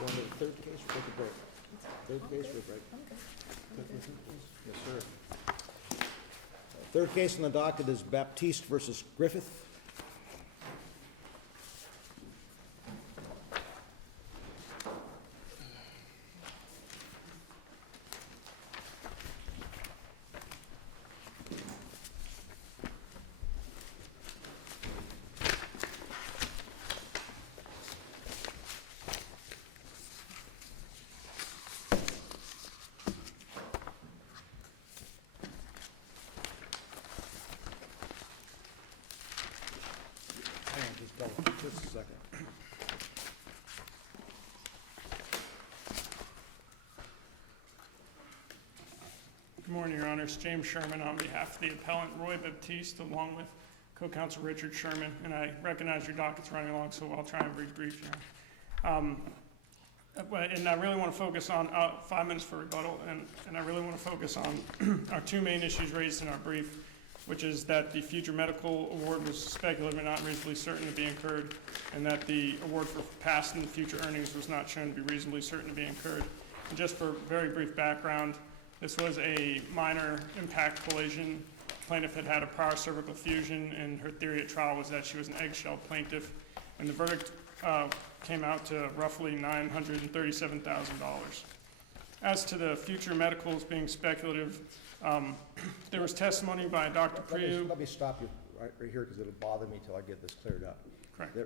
Going to the third case, or take a break? Third case, or a break? Yes, sir. Third case on the docket is Baptiste versus Griffith. Hang on, just a second. Good morning, Your Honors. James Sherman on behalf of the appellant Roy Baptiste, along with co-counsel Richard Sherman. And I recognize your docket's running along, so I'll try and be brief here. And I really want to focus on 5 minutes for rebuttal, and I really want to focus on our two main issues raised in our brief, which is that the future medical award was speculative and not reasonably certain to be incurred, and that the award for past and future earnings was not shown to be reasonably certain to be incurred. And just for very brief background, this was a minor impact collision. The plaintiff had had a prior cervical fusion, and her theory at trial was that she was an eggshell plaintiff, and the verdict came out to roughly $937,000. As to the future medicals being speculative, there was testimony by Dr. Priu. Let me stop you right here because it'll bother me till I get this cleared up. Correct.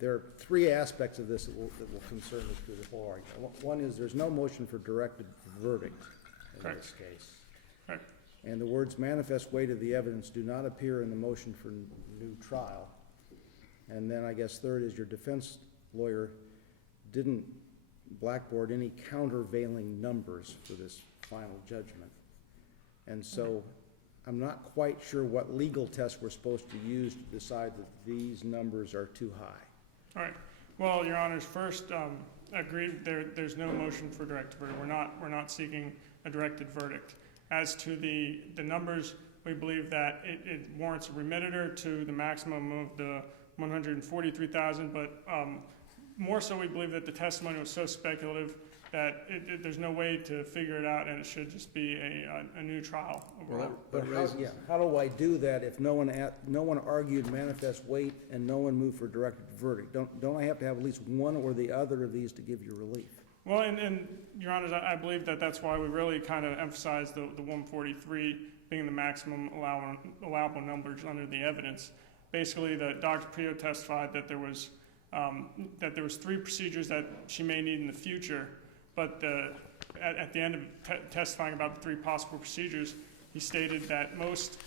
There are three aspects of this that will concern us through the whole argument. One is there's no motion for directed verdict in this case. Correct. And the words manifest weight of the evidence do not appear in the motion for new trial. And then I guess third is your defense lawyer didn't blackboard any countervailing numbers for this final judgment. And so I'm not quite sure what legal test we're supposed to use to decide that these numbers are too high. All right. Well, Your Honors, first, agreed. There's no motion for directed verdict. We're not seeking a directed verdict. As to the numbers, we believe that it warrants a remitter to the maximum of the $143,000, but more so we believe that the testimony was so speculative that there's no way to figure it out, and it should just be a new trial overall. But how do I do that if no one argued manifest weight and no one moved for directed verdict? Don't I have to have at least one or the other of these to give you relief? Well, and Your Honors, I believe that's why we really kind of emphasize the 143 being the maximum allowable numbers under the evidence. Basically, Dr. Priu testified that there was three procedures that she may need in the future, but at the end of testifying about the three possible procedures, he stated that most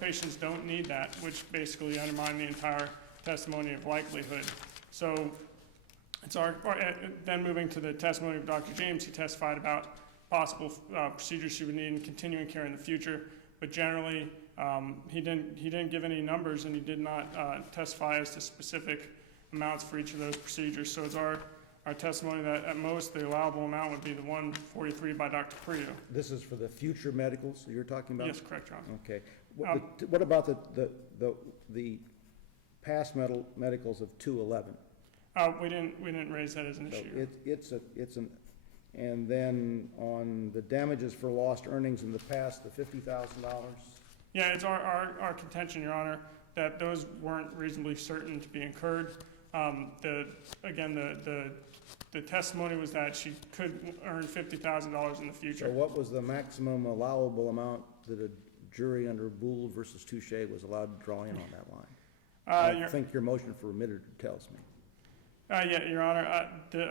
patients don't need that, which basically undermined the entire testimony of likelihood. So it's then moving to the testimony of Dr. James, he testified about possible procedures she would need in continuing care in the future, but generally he didn't give any numbers, and he did not testify as to specific amounts for each of those procedures. So it's our testimony that at most the allowable amount would be the 143 by Dr. Priu. This is for the future medicals that you're talking about? Yes, correct, Your Honor. Okay. What about the past medicals of 211? We didn't raise that as an issue. And then on the damages for lost earnings in the past, the $50,000? Yeah, it's our contention, Your Honor, that those weren't reasonably certain to be incurred. The testimony was that she could earn $50,000 in the future. So what was the maximum allowable amount that a jury under Boole versus Touche was allowed to draw in on that line? I think your motion for remitter tells me. Yeah, Your Honor.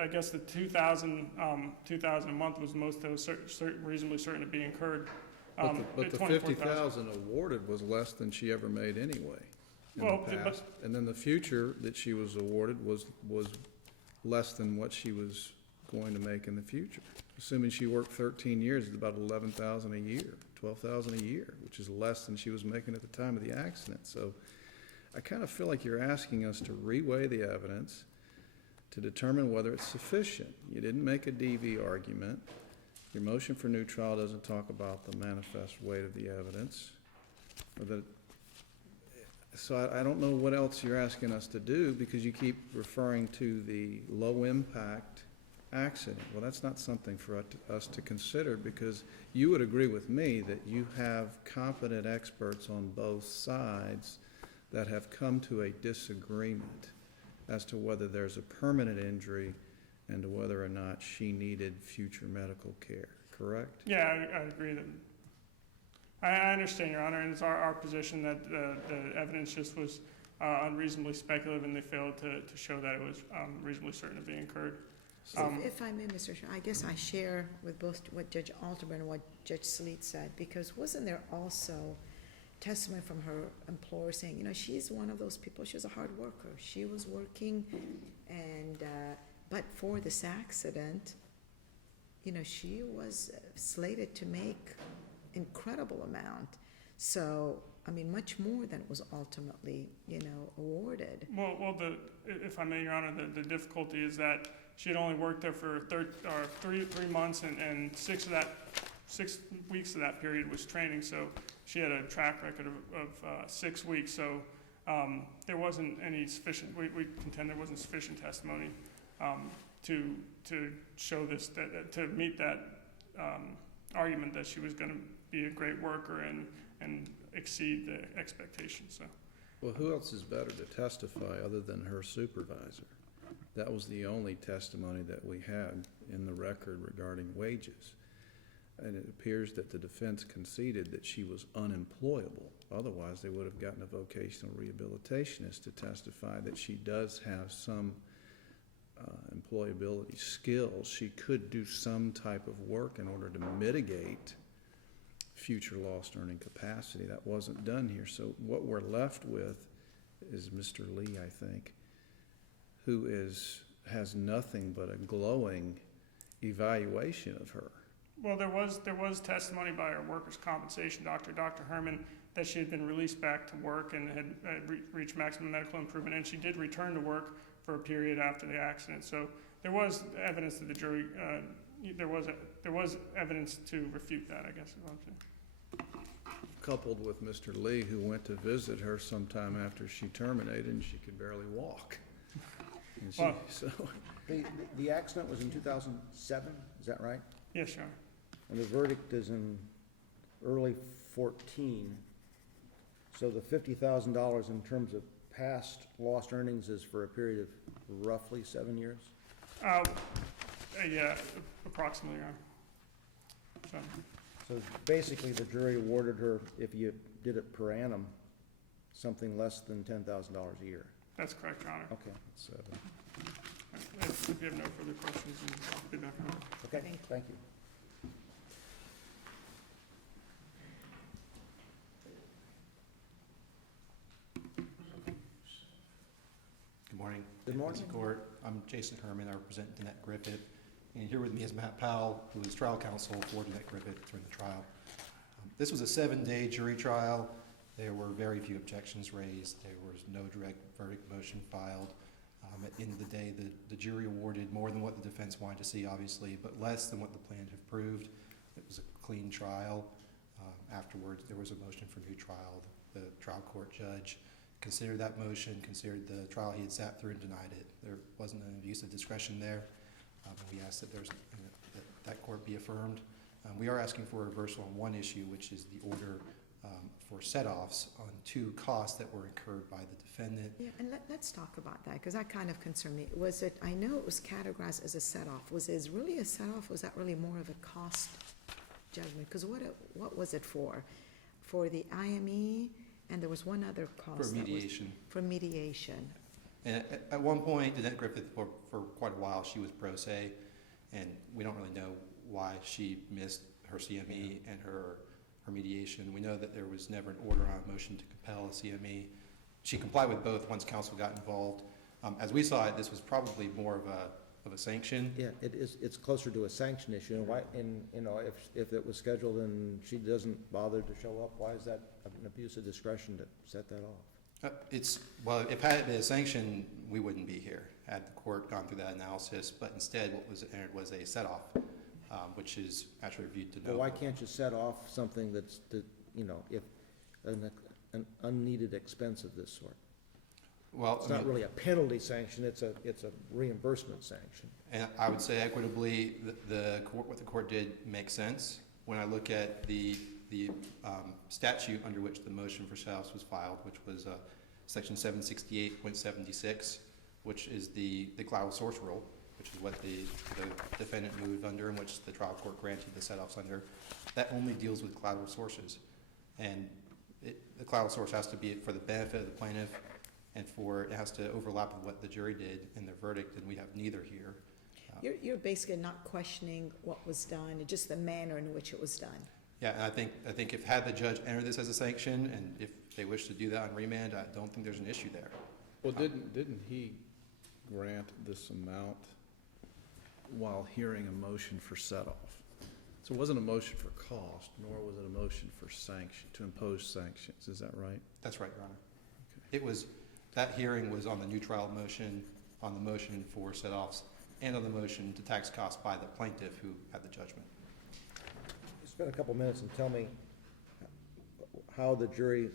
I guess the $2,000 a month was most that was reasonably certain to be incurred. But the $50,000 awarded was less than she ever made anyway in the past. And then the future that she was awarded was less than what she was going to make in the future. Assuming she worked 13 years, it's about $11,000 a year, $12,000 a year, which is less than she was making at the time of the accident. So I kind of feel like you're asking us to reweigh the evidence to determine whether it's sufficient. You didn't make a DV argument. Your motion for new trial doesn't talk about the manifest weight of the evidence. Or So I don't know what else you're asking us to do, because you keep referring to the low-impact accident. Well, that's not something for us to consider, because you would agree with me that you have competent experts on both sides that have come to a disagreement as to whether there's a permanent injury and to whether or not she needed future medical care, correct? Yeah, I agree that. I understand, Your Honor, and it's our position that the evidence just was unreasonably speculative, and they failed to show that it was reasonably certain of being incurred. So if I may, Mr. Chair, I guess I share with both what Judge Alterman and what Judge Sleet said, because wasn't there also testimony from her employer saying, she's one of those people, she was a hard worker. She was working, and but for this accident, she was slated to make incredible amount. So, much more than was ultimately, awarded. Well, if I may, Your Honor, the difficulty is that she had only worked there for 3 months, and 6 weeks of that period was training. So she had a track record of 6 weeks. So there wasn't any sufficient. We contend there wasn't sufficient testimony to show this, to meet that argument that she was going to be a great worker and exceed the expectations. So. Well, who else is better to testify other than her supervisor? That was the only testimony that we had in the record regarding wages. And it appears that the defense conceded that she was unemployable. Otherwise, they would have gotten a vocational rehabilitationist to testify that she does have some employability skills. She could do some type of work in order to mitigate future lost earning capacity. That wasn't done here. So what we're left with is Mr. Lee, I think, who has nothing but a glowing evaluation of her. Well, there was testimony by our workers' compensation doctor, Dr. Herman, that she had been released back to work and had reached maximum medical improvement, and she did return to work for a period after the accident. So there was evidence that the jury, there was evidence to refute that, I guess is what I'm saying. Coupled with Mr. Lee, who went to visit her sometime after she terminated, and she could barely walk. And she, Well, so The accident was in 2007, is that right? yes, Your Honor. And the verdict is in early 14. So the $50,000 in terms of past lost earnings is for a period of roughly 7 years? Yeah, approximately, Your Honor. So basically, the jury awarded her, if you did it per annum, something less than $10,000 a year. That's correct, Your Honor. Okay. 7. If you have no further questions, I'll be back on. Okay, thank you. Good morning. Good morning. Mr. Court. I'm Jason Herman. I represent Dannette Griffith. And here with me is Matt Powell, who is trial counsel for Dannette Griffith during the trial. This was a 7-day jury trial. There were very few objections raised. There was no direct verdict motion filed. At the end of the day, the jury awarded more than what the defense wanted to see, obviously, but less than what the plaintiff proved. It was a clean trial. Afterwards, there was a motion for new trial. The trial court judge considered that motion, considered the trial he had sat through, and denied it. There wasn't an abuse of discretion there. We asked that that court be affirmed. We are asking for a reversal on one issue, which is the order for set-offs on 2 costs that were incurred by the defendant. Yeah, and let's talk about that, because that kind of concerned me. Was it, I know it was categorized as a set-off. Was it really a set-off? Was that really more of a cost judgment? Because what was it for? For the IME, and there was one other cost. For mediation. For mediation. And at one point, Dannette Griffith, for quite a while, she was pro se, and we don't really know why she missed her CME and her mediation. We know that there was never an order on a motion to compel a CME. She complied with both once counsel got involved. As we saw it, this was probably more of a sanction. Yeah, it is, it's closer to a sanction issue, and why, if it was scheduled and she doesn't bother to show up, why is that an abuse of discretion to set that off? Well, if it had been a sanction, we wouldn't be here, had the court gone through that analysis, but instead what was entered was a set-off, which is actually reviewed to no. Well, why can't you set off something that's, if an an unneeded expense of this sort? Well, It's not really a penalty sanction, it's a reimbursement sanction. and I would say equitably, what the court did makes sense. When I look at the statute under which the motion for set-offs was filed, which was section 768.76, which is the collateral source rule, which is what the defendant moved under and which the trial court granted the set-offs under, that only deals with collateral sources. And the collateral source has to be for the benefit of the plaintiff, and it has to overlap with what the jury did in their verdict, and we have neither here. You're basically not questioning what was done, just the manner in which it was done. Yeah, and I think if had the judge enter this as a sanction, and if they wish to do that on remand, I don't think there's an issue there. Well, didn't he grant this amount while hearing a motion for set-off? So it wasn't a motion for cost, nor was it a motion for sanction, to impose sanctions, is that right? That's right, Your Honor. That hearing was on the new trial motion, on the motion for set-offs, and on the motion to tax costs by the plaintiff who had the judgment. Spend a couple minutes and tell me how the jury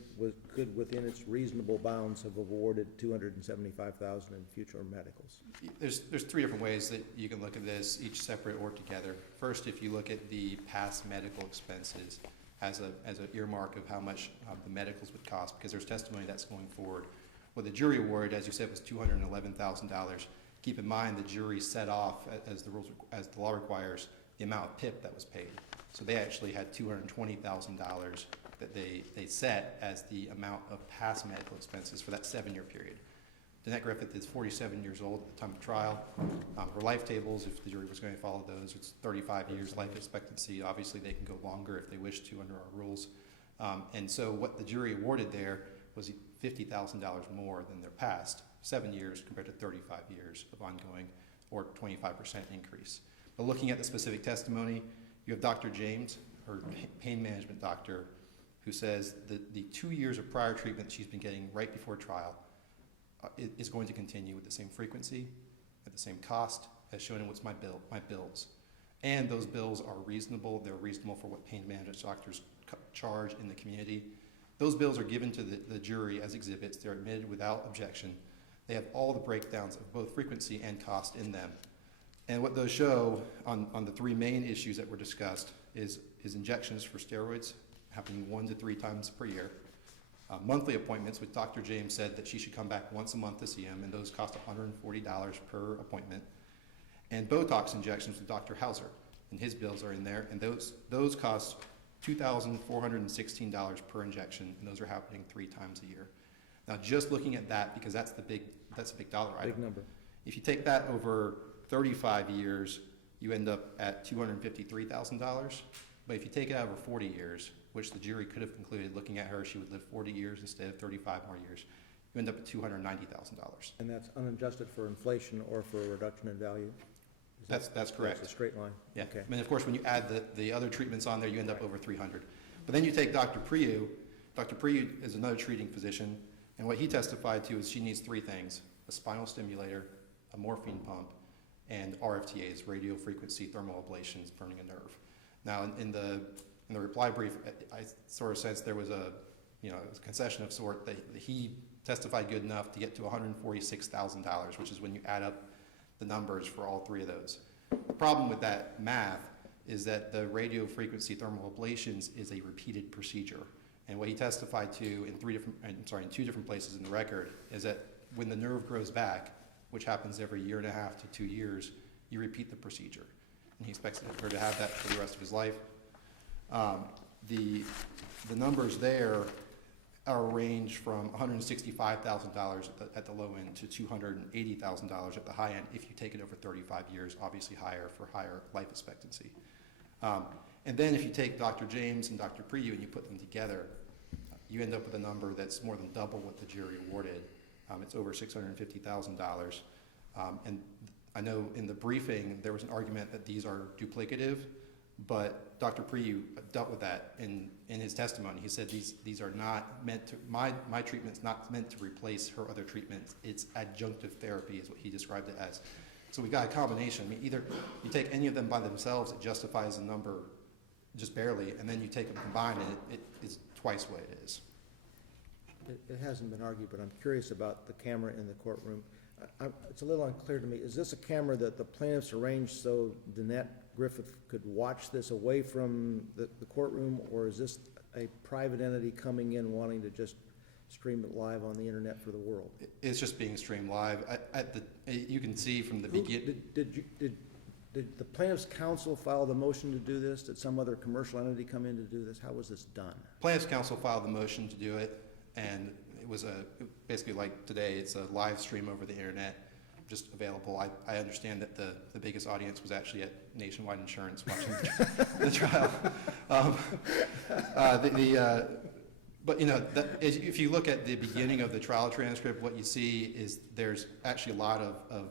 could, within its reasonable bounds, have awarded $275,000 in future medicals. There's three different ways that you can look at this, each separate or together. First, if you look at the past medical expenses as an earmark of how much the medicals would cost, because there's testimony that's going forward. Well, the jury award, as you said, was $211,000. Keep in mind the jury set off, as the law requires, the amount of PIP that was paid. So they actually had $220,000 that they set as the amount of past medical expenses for that 7-year period. Dannette Griffith is 47 years old at the time of trial. Her life tables, if the jury was going to follow those, it's 35 years life expectancy. Obviously, they can go longer if they wish to under our rules. And so what the jury awarded there was $50,000 more than their past 7 years compared to 35 years of ongoing, or 25% increase. But looking at the specific testimony, you have Dr. James, her pain management doctor, who says that the 2 years of prior treatment she's been getting right before trial is going to continue with the same frequency, at the same cost, as shown in what's my bills. And those bills are reasonable. They're reasonable for what pain management doctors charge in the community. Those bills are given to the jury as exhibits. They're admitted without objection. They have all the breakdowns of both frequency and cost in them. And what those show on the three main issues that were discussed is injections for steroids happening 1 to 3 times per year. Monthly appointments, which Dr. James said that she should come back once a month to see him, and those cost $140 per appointment. And Botox injections with Dr. Hauser, and his bills are in there, and those cost $2,416 per injection, and those are happening 3 times a year. Now, just looking at that, because that's a big dollar item. Big number. If you take that over 35 years, you end up at $253,000. But if you take it out over 40 years, which the jury could have concluded, looking at her, she would live 40 years instead of 35 more years, you end up at $290,000. And that's unadjusted for inflation or for a reduction in value? That's correct. That's a straight line? Yeah. Okay. And of course, when you add the other treatments on there, you end up over 300. But then you take Dr. Priyu. Dr. Priyu is another treating physician, and what he testified to is she needs 3 things: a spinal stimulator, a morphine pump, and RFTAs, radio frequency thermal ablations, burning a nerve. Now, in the reply brief, I sort of sensed there was a concession of sort that he testified good enough to get to $146,000, which is when you add up the numbers for all 3 of those. The problem with that math is that the radio frequency thermal ablations is a repeated procedure. And what he testified to in 2 different places in the record is that when the nerve grows back, which happens every 1.5 to 2 years, you repeat the procedure. And he expects her to have that for the rest of his life. The numbers there are range from $165,000 at the low end to $280,000 at the high end if you take it over 35 years, obviously higher for higher life expectancy. And then if you take Dr. James and Dr. Priyu and you put them together, you end up with a number that's more than double what the jury awarded. It's over $650,000. And I know in the briefing there was an argument that these are duplicative, but Dr. Priyu dealt with that in his testimony. He said these are not meant to, my treatment's not meant to replace her other treatments. It's adjunctive therapy is what he described it as. So we got a combination. I mean, either you take any of them by themselves, it justifies the number just barely, and then you take them combined and it is twice what it is. it hasn't been argued, but I'm curious about the camera in the courtroom. It's a little unclear to me. Is this a camera that the plaintiffs arranged so Dannette Griffith could watch this away from the courtroom, or is this a private entity coming in wanting to just stream it live on the internet for the world? It's just being streamed live. You can see from the beginning. Did the plaintiff's counsel file the motion to do this? Did some other commercial entity come in to do this? How was this done? Plaintiff's counsel filed the motion to do it, and it was basically like today, it's a live stream over the internet, just available. I understand that the biggest audience was actually at Nationwide Insurance watching the trial. But if you look at the beginning of the trial transcript, what you see is there's actually a lot of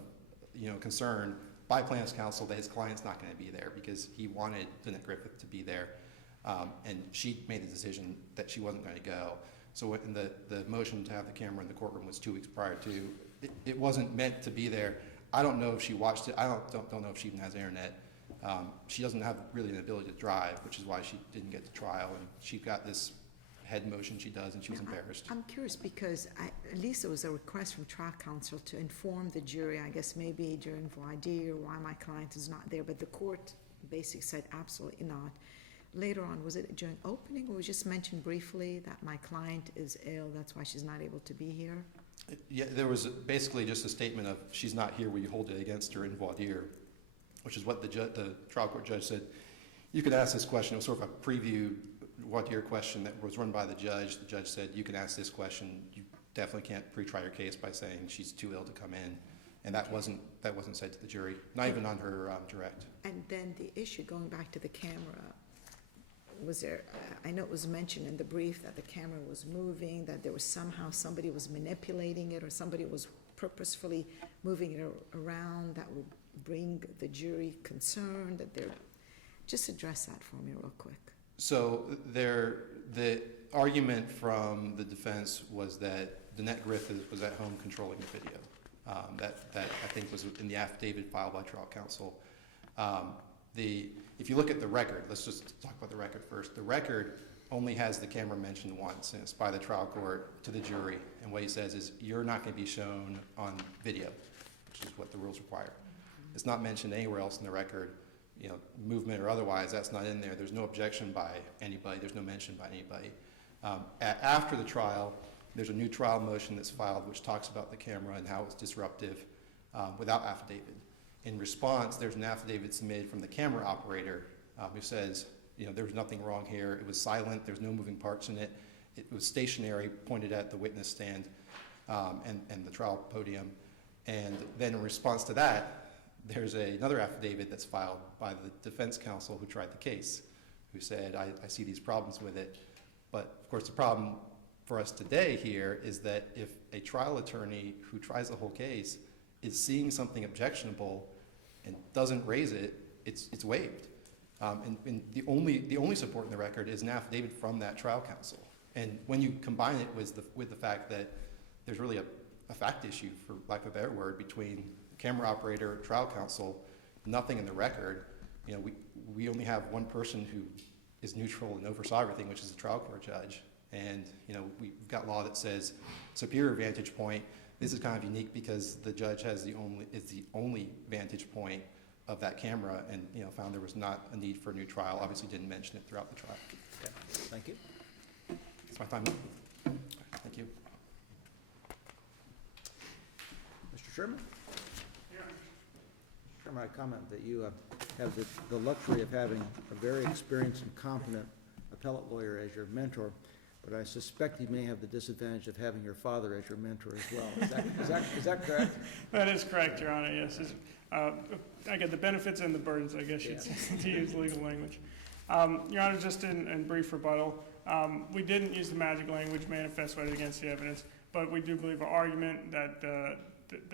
concern by plaintiff's counsel that his client's not going to be there because he wanted Dannette Griffith to be there, and she made the decision that she wasn't going to go. So when the motion to have the camera in the courtroom was 2 weeks prior to, it wasn't meant to be there. I don't know if she watched it. I don't know if she even has internet. She doesn't have really an ability to drive, which is why she didn't get to trial, and she got this head motion she does, and she was embarrassed. I'm curious because at least there was a request from trial counsel to inform the jury, I guess maybe during voir dire, why my client is not there, but the court basically said absolutely not. Later on, was it during opening, or was just mentioned briefly that my client is ill, that's why she's not able to be here? Yeah, there was basically just a statement of she's not here, we hold it against her in voir dire, which is what the trial court judge said. You could ask this question. It was sort of a preview voir dire question that was run by the judge. The judge said, you can ask this question. You definitely can't pre-try your case by saying she's too ill to come in. And that wasn't said to the jury, not even on her direct. And then the issue, going back to the camera, was there, I know it was mentioned in the brief that the camera was moving, that there was somehow somebody was manipulating it or somebody was purposefully moving it around that would bring the jury concern, that they're, just address that for me real quick. So the argument from the defense was that Dannette Griffith was at home controlling the video. That I think was in the affidavit filed by trial counsel. If you look at the record, let's just talk about the record first. The record only has the camera mentioned once, and it's by the trial court to the jury. And what he says is, you're not going to be shown on video, which is what the rules require. It's not mentioned anywhere else in the record, movement or otherwise. That's not in there. There's no objection by anybody. There's no mention by anybody. After the trial, there's a new trial motion that's filed which talks about the camera and how it's disruptive without affidavit. In response, there's an affidavit submitted from the camera operator who says, there was nothing wrong here. It was silent. There's no moving parts in it. It was stationary, pointed at the witness stand and the trial podium. And then in response to that, there's another affidavit that's filed by the defense counsel who tried the case, who said, I see these problems with it. But of course, the problem for us today here is that if a trial attorney who tries the whole case is seeing something objectionable and doesn't raise it, it's waived. And the only support in the record is an affidavit from that trial counsel. And when you combine it with the fact that there's really a fact issue, for lack of a better word, between the camera operator, trial counsel, nothing in the record. We only have one person who is neutral and oversaw everything, which is the trial court judge. And we've got law that says superior vantage point. This is kind of unique because the judge is the only vantage point of that camera, and found there was not a need for a new trial. Obviously, didn't mention it throughout the trial. Okay. Thank you. It's my time. Thank you. Mr. Sherman? Yeah. Mr. Sherman, I comment that you have the luxury of having a very experienced and competent appellate lawyer as your mentor, but I suspect you may have the disadvantage of having your father as your mentor as well. Is that correct? That is correct, Your Honor, yes. I get the benefits and the burdens, I guess, to use legal language. Your Honor, just in brief rebuttal, we didn't use the magic language, manifest weight against the evidence, but we do believe our argument that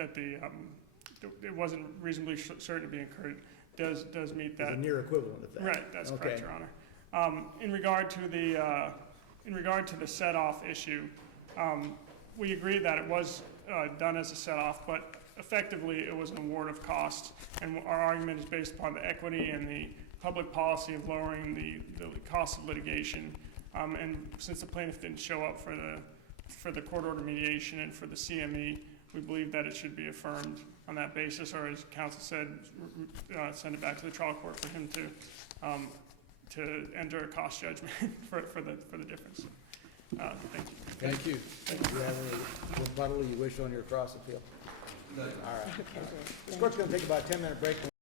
it wasn't reasonably certain to be incurred does meet that. The near equivalent of that. Right, that's correct, Your Honor. In regard to the set-off issue, we agree that it was done as a set-off, but effectively it was an award of cost, and our argument is based upon the equity and the public policy of lowering the cost of litigation. And since the plaintiff didn't show up for for the court order mediation and for the CME, we believe that it should be affirmed on that basis, or as counsel said, send it back to the trial court for him to enter a cost judgment for the difference. Thank you. Thank you. Do you have any rebuttal you wish on your cross appeal? All right. This court's gonna take about a 10-minute break.